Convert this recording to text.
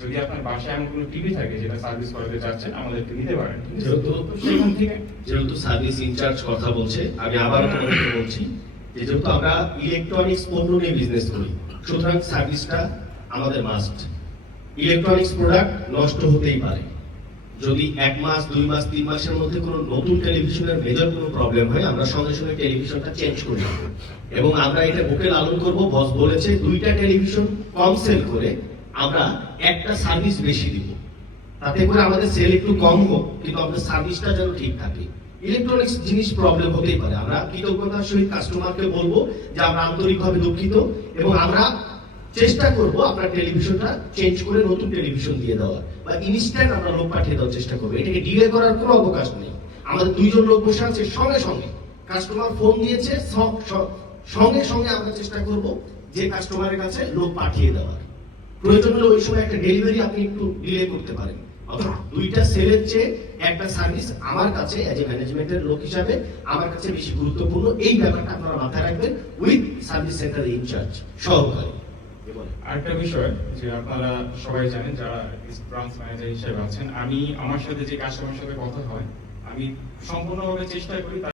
যদি আপনার বাসায় এমন কোনো টিভি থাকে যেটা সার্ভিস করাতে চাচ্ছেন আমাদেরকে দিতে পারেন। যেহেতু সেখান থেকে যেহেতু সার্ভিস ইনচার্জ কথা বলছে আমি আবার তোমাদেরকে বলছি যে যেহেতু আমরা ইলেকট্রনিক্স পণ্য নিয়ে বিজনেস করি সুতরাং সার্ভিসটা আমাদের মাস্ট ইলেকট্রনিক্স প্রোডাক্ট নষ্ট হতেই পারে। যদি এক মাস দুই মাস তিন মাসের মধ্যে কোনো নতুন টেলিভিশনের মেজর কোনো প্রবলেম হয় আমরা সঙ্গে সঙ্গে টেলিভিশনটা চেঞ্জ করি এবং আমরা এটা বুকে লালন করব বস বলেছে দুইটা টেলিভিশন কম সেল করে আমরা একটা সার্ভিস বেশি দিব। তাতে করে আমাদের সেল একটু কম হোক কিন্তু আমাদের সার্ভিসটা যেন ঠিক থাকে। ইলেকট্রনিক্স জিনিস প্রবলেম হতেই পারে। আমরা কৃতজ্ঞতার সহিত কাস্টমারকে বলব যে আমরা আন্তরিকভাবে দুঃখিত এবং আমরা চেষ্টা করব আপনার টেলিভিশনটা চেঞ্জ করে নতুন টেলিভিশন দিয়ে দেওয়ার। বা ইনস্ট্যান্ট আমরা লোক পাঠিয়ে দেওয়ার চেষ্টা করব। এটাকে ডিলে করার কোনো অবকাশ নেই। আমাদের দুইজন লোক বসে আছে সঙ্গে সঙ্গে। কাস্টমার ফোন দিয়েছে সঙ্গে সঙ্গে আমরা চেষ্টা করব যে কাস্টমারের কাছে লোক পাঠিয়ে দেওয়ার। প্রয়োজন হলে ওই সময় একটা ডেলিভারি আপনি একটু ডিলে করতে পারেন। অথবা দুইটা সেলের চেয়ে একটা সার্ভিস আমার কাছে অ্যাজ এ ম্যানেজমেন্টের লোক হিসাবে আমার কাছে বেশি গুরুত্বপূর্ণ। এই ব্যাপারটা আপনারা মাথায় রাখবেন উইথ সার্ভিস সেন্টার ইনচার্জ সহকারী। আরেকটা বিষয় যে আপনারা সবাই জানেন যারা ব্রাঞ্চ ম্যানেজার হিসেবে আছেন, আমি আমার সাথে যে কাস্টমার সাথে কথা হয়, আমি সম্পূর্ণভাবে চেষ্টা করি